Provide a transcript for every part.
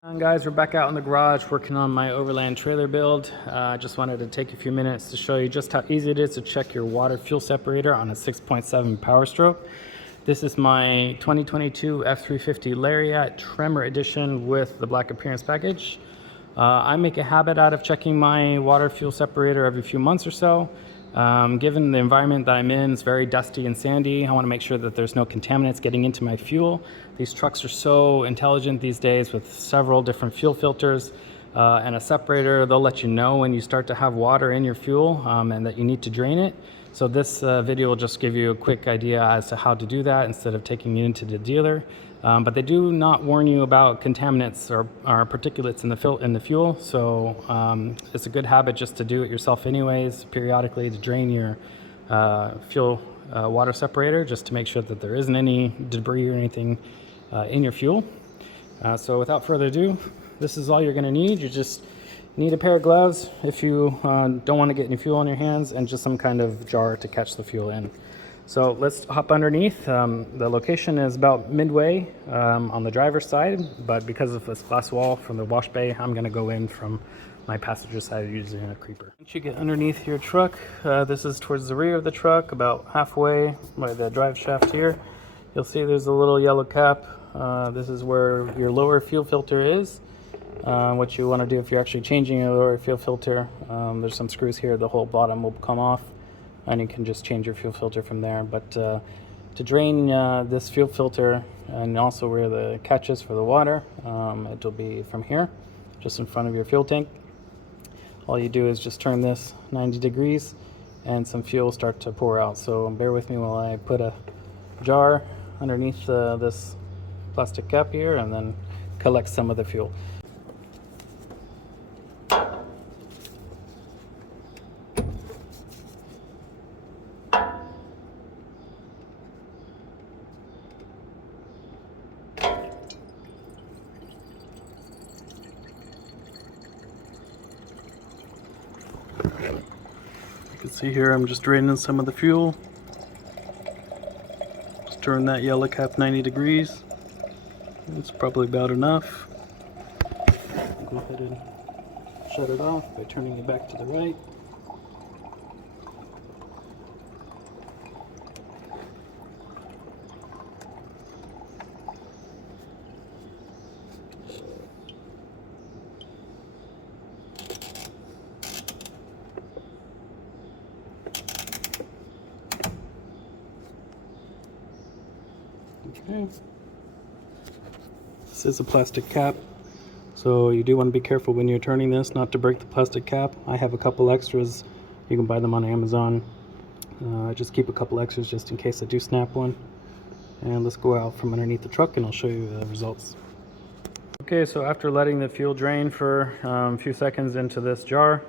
Guys, we're back out in the garage working on my overland trailer build. I just wanted to take a few minutes to show you just how easy it is to check your water fuel separator on a 6.7 Powerstroke. This is my 2022 F350 Lariat Tremor Edition with the black appearance package. I make a habit out of checking my water fuel separator every few months or so. Given the environment that I'm in, it's very dusty and sandy. I want to make sure that there's no contaminants getting into my fuel. These trucks are so intelligent these days with several different fuel filters and a separator. They'll let you know when you start to have water in your fuel and that you need to drain it. So this video will just give you a quick idea as to how to do that instead of taking it into the dealer. But they do not warn you about contaminants or particulates in the fuel. So it's a good habit just to do it yourself anyways, periodically, to drain your fuel water separator, just to make sure that there isn't any debris or anything in your fuel. So without further ado, this is all you're going to need. You just need a pair of gloves if you don't want to get any fuel on your hands, and just some kind of jar to catch the fuel in. So let's hop underneath. The location is about midway on the driver's side, but because of this glass wall from the wash bay, I'm going to go in from my passenger side using a creeper. Once you get underneath your truck, this is towards the rear of the truck, about halfway by the drive shaft here. You'll see there's a little yellow cap. This is where your lower fuel filter is. What you want to do if you're actually changing your lower fuel filter, there's some screws here, the whole bottom will come off, and you can just change your fuel filter from there. But to drain this fuel filter, and also where the catch is for the water, it will be from here, just in front of your fuel tank. All you do is just turn this 90 degrees and some fuel will start to pour out. So bear with me while I put a jar underneath this plastic cap here and then collect some of the fuel. You can see here I'm just draining some of the fuel. Just turn that yellow cap 90 degrees. It's probably about enough. Go ahead and shut it off by turning it back to the right. Okay. This is a plastic cap, so you do want to be careful when you're turning this not to break the plastic cap. I have a couple extras. You can buy them on Amazon. I just keep a couple extras just in case I do snap one. And let's go out from underneath the truck and I'll show you the results. Okay, so after letting the fuel drain for a few seconds into this jar,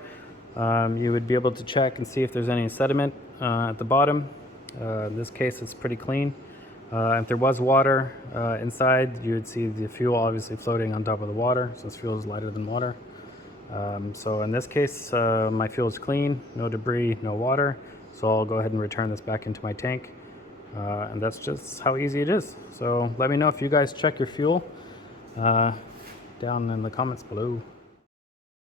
you would be able to check and see if there's any sediment at the bottom. In this case, it's pretty clean. If there was water inside, you would see the fuel obviously floating on top of the water, since fuel is lighter than water. So in this case, my fuel is clean, no debris, no water. So I'll go ahead and return this back into my tank. And that's just how easy it is. So let me know if you guys check your fuel down in the comments below.